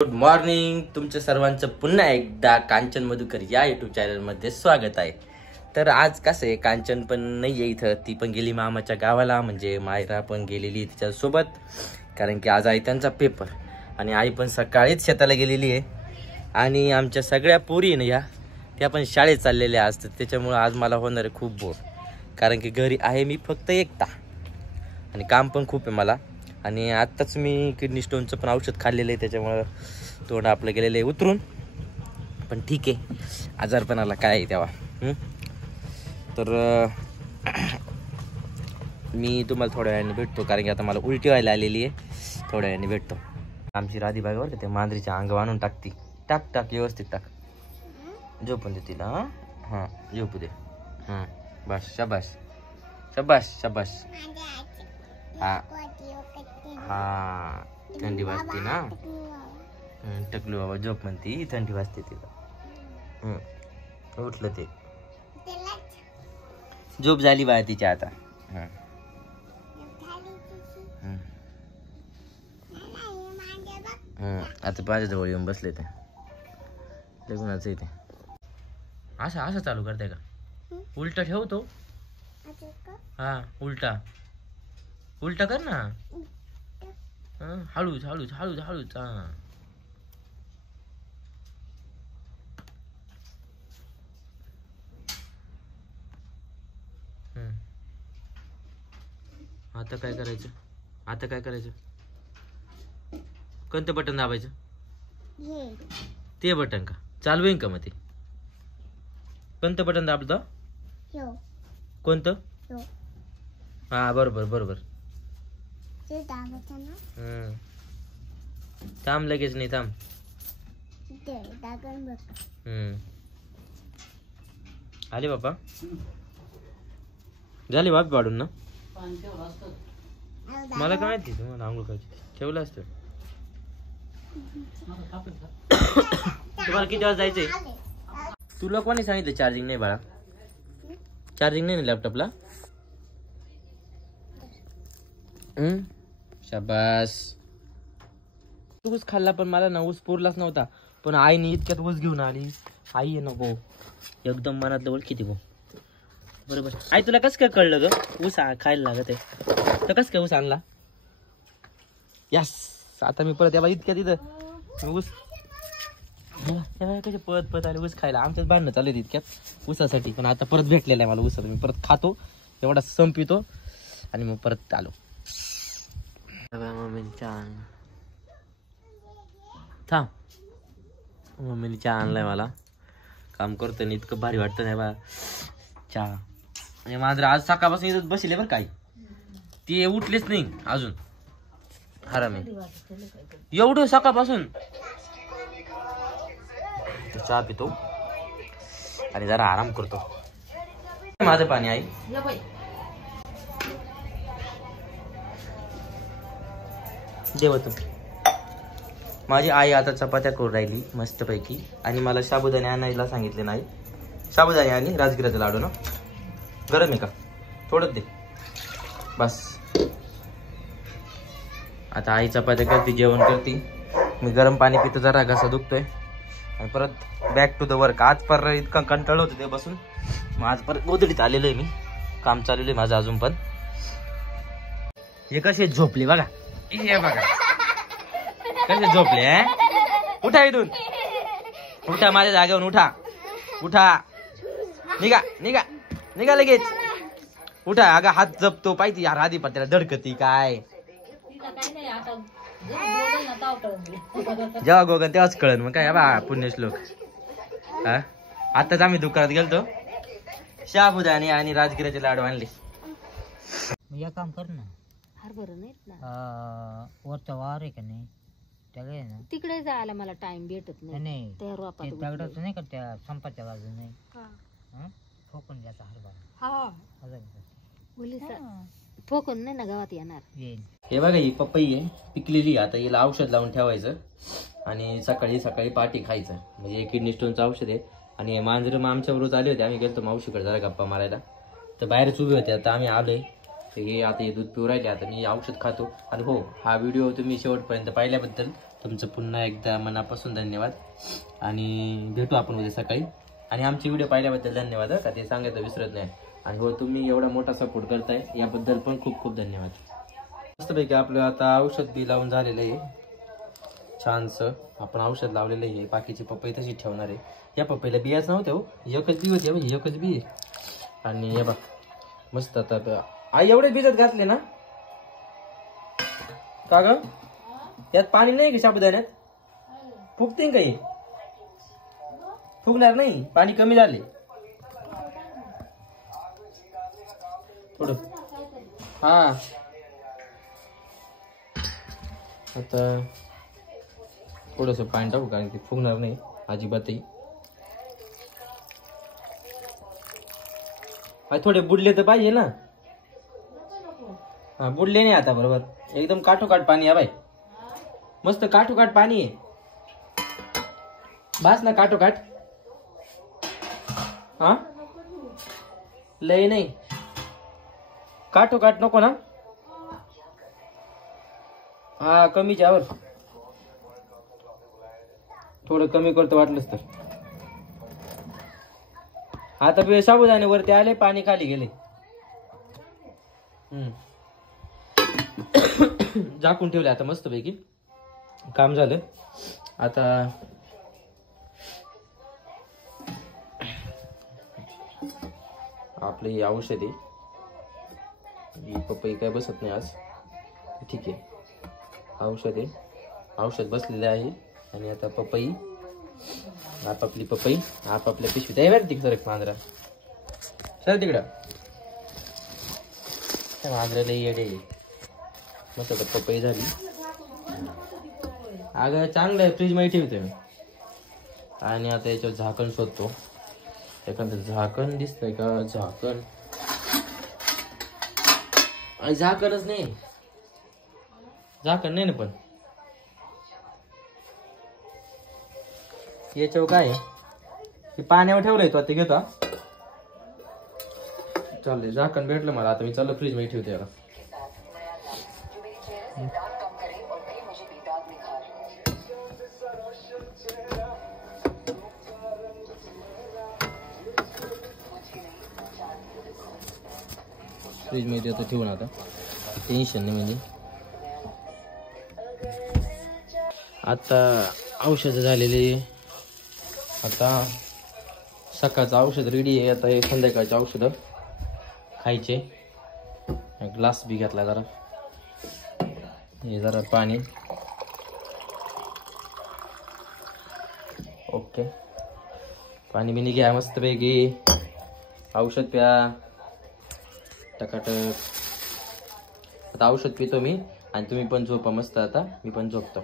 Good morning. तुमच्या सर्वांचं पुन्हा एकदा कांचन मधुकर या युट्यूब चॅनलमध्ये स्वागत आहे. तर आज कसं आहे, कांचन पण नाही आहे इथं, ती पण गेली मामाच्या गावाला, म्हणजे मायरा पण गेलेली तिच्यासोबत, कारण की आज आहे त्यांचा पेपर. आणि आई पण सकाळीच शेताला गेलेली आहे. आणि आमच्या सगळ्या पोरी ना ह्या त्या पण शाळेत चाललेल्या असतात, त्याच्यामुळं आज मला होणार आहे खूप बोर, कारण की घरी आहे मी फक्त एकटा आणि काम पण खूप आहे मला. आणि आत्ताच मी किडनी स्टोनचं पण औषध खाल्लेलं आहे, त्याच्यामुळं तोंड आपलं गेलेलं आहे उतरून. पण ठीक आहे, आजारपणाला काय आहे तेव्हा. तर मी तुम्हाला थोड्या वेळाने भेटतो, कारण की आता मला उलटी व्हायला आलेली आहे. थोड्या वेळाने भेटतो. आमची राधी बागेवर ते मांजरीच्या अंग आणून टाकती. टाक टाक व्यवस्थित टाक, झोपून दे तिला. हां झोपू दे. बस शाबास शाबास शाबास. हां हां थंडी वाजते ना. टकलू बाबा झोप म्हणती, थंडी वाजते तिला. उठलं ते, झोप झाली बाया तिची आता. आता माझ्याजवळ येऊन बसले ते लग्नाचं इथे. असं असं चालू करते का? उलटा ठेवतो. हा उलटा उलटा कर ना. हळूच हळूच हळूच हळूच. आता काय करायचं? आता काय करायचं? कोणतं बटन दाबायचं? ते बटन का चालू आहे का? मग ते कोणतं बटन दाबलं? कोणतं? हा बरोबर बरोबर. थांब लगेच नाही, थांब. आले बापा, झाले बाप वाढून ना. मला काय माहिती तुम्हाला आंघोळ करायची ठेवलं असतं. तुम्हाला किती वाजता जायचंय? तुला कोणी सांगितलं चार्जिंग नाही बाळा? चार्जिंग नाही ना लॅपटॉपला? शाबास. ऊस खाल्ला पण मला ना ऊस पुरलाच नव्हता, पण आईने इतक्यात ऊस घेऊन आली. आई आहे ना गो एकदम मनातलं ओळखी ती गो. बरोबर. आई तुला कसं काय कळलं ग ऊस खायला लागत आहे? तर कसं काय ऊस आणला? यस. आता मी परत याबा इतक्यात इथं ऊस कसे पळत पळत आले ऊस खायला. आमच्याच भांडणं चालू आहेत इतक्यात ऊसासाठी, पण आता परत भेटलेलं आहे मला ऊस. मी परत खातो, एवढा संपितो आणि मग परत आलो. मम्मीने चहा थांब. मम्मीने चहा आणलाय मला. काम करतो ना इतकं भारी वाटतं नाही बा चहा. आणि मांजर आज सकाळपासून इथं बसले बरं. काही ते उठलेच नाही अजून. हरामी एवढं सकाळपासून. चहा पितो आणि जरा आराम करतो. माझं पाणी आई. जेवतो. माझी आई आता चपात्या करून राहिली मस्तपैकी, आणि मला साबुदाणे आणायला सांगितले. नाही साबुदाणे आणि राजगिराचा लाडू ना. गरम आहे का? थोडंच दे बस. आता आई चपात्या करते, जेवण करते, मी गरम पाणी पितो, जरा घसा दुखतोय. आणि परत बॅक टू द वर्क. आज पर इतका कंटाळलं होतं ते बसून, मग आज परत गोधडीत आलेलो आहे मी. काम चाललेलं आहे माझं अजून पण. हे कसे झोपले बघा, हे बघा कसे झोपले. उठा इथून, उठा माझ्या जागेवरून, उठा उठा. निघा निघा निघा लगेच उठा. अगं हात जपतो पाहिजे यार, आधी पत्र्याला धडकती काय. जेव्हा गोगन तेव्हाच कळन मग काय बा पुण्यश्लोक. आताच आम्ही दुकानात गेलतो, साबुदाणे आणि राजगिराचे लाडू आणले. या काम कर ना. हरभरा नाहीत ना. वरचा वार आहे का नाही त्याला आहे ना, तिकडे जायला मला टाइम भेटत नाही. नाही त्या रोपात ते दगडाचं नाही का त्या संपाच्या बाजूने नाही हा. ठोकून द्यायचा हरभरा. हा हजार मुलीचा ठोकून नाही ना गावात येणार. येईल. हे बघा ही पपई आहे पिकलेली. आता हिला औषध लावून ठेवायचं आणि सकाळी सकाळी पाटी खायचं, म्हणजे किडनी स्टोनचं औषध आहे. आणि मांजरं मग आमच्या बरोबर आले होते, आम्ही गेलो मावशीकडे जरा गप्पा मारायला, तर बाहेरच उभे होते. आता आम्ही आलोय, तर हे आता हे दूध पिऊ राहिले. आता मी औषध खातो. आणि हो, हा व्हिडिओ तुम्ही शेवटपर्यंत पाहिल्याबद्दल तुमचं पुन्हा एकदा मनापासून धन्यवाद आणि भेटू आपण उद्या सकाळी. आणि आमचे व्हिडिओ पाहिल्याबद्दल धन्यवाद का ते सांगायचं विसरत नाही. आणि हो तुम्ही एवढा मोठा सपोर्ट करताय याबद्दल पण खूप खूप धन्यवाद. मस्तपैकी आपलं आता औषध बी लावून झालेलं आहे छानसं. आपण औषध लावलेलं आहे. बाकीची पपई तशी ठेवणार आहे. या पपईला बियाच नव्हत्या हो, एकच बी होती, एकच बी आहे. आणि हे बघ मस्त आता आई एवढे भिजत घातले ना का ग? यात पाणी नाही का साबुदाण्यात? फुगतील काही? फुगणार नाही, पाणी कमी झाले थोडं. हा आता थोडस पाणी टाकू कारण की फुगणार नाही अजिबातही. थोडे बुडले तर पाहिजे ना. हा बुडले नाही आता बरोबर. एकदम काठोकाठ पाणी आहे बाई. मस्त काठोकाठ पाणी आहे. बास ना काठोकाठ. हा लय नाही काठोकाठ नको ना. हा कमीच यावर थोडं कमी करतो वाटलंच तर. आता साबुदाणे वरती आले, पाणी खाली गेले. झाकून ठेवले आता मस्तपैकी. काम झालं. आता आपलं हे औषध आहे. ही पपई काय बसत नाही आज, ठीक आहे. औषध आहे, औषध बसलेलं आहे. आणि आता पपई आपापली पपई आपापल्या पिशवीत आहे. बरं तिकडे सर मांजरा सर तिकडं मांजराला येडे. मस्त आता पपई झाली. अगं चांगलं आहे, फ्रीज मध्ये ठेवते मी. आणि आता याच्यावर झाकण शोधतो. एखादं झाकण दिसतंय का? झाकण झाकणच नाही. झाकण नाही ना. पण याच्यावर काय आहे? पाण्यावर ठेवलंय तो. आता घेतो चाललंय. झाकण भेटलं मला. आता मी चाललो फ्रीज मध्ये ठेवते याला. फ्रीज मध्ये आता ठेवून आता टेन्शन नाही. म्हणजे आता औषध झालेले. आता सकाळचं औषध रेडी आहे. आता हे संध्याकाळचे औषध खायचे. ग्लास बी घेतला जरा. हे जरा पाणी. ओके पाणी बिनी घ्या मस्तपैकी. औषध प्या टकाटक. आता औषध पितो मी आणि तुम्ही पण झोपा मस्त. आता मी पण झोपतो.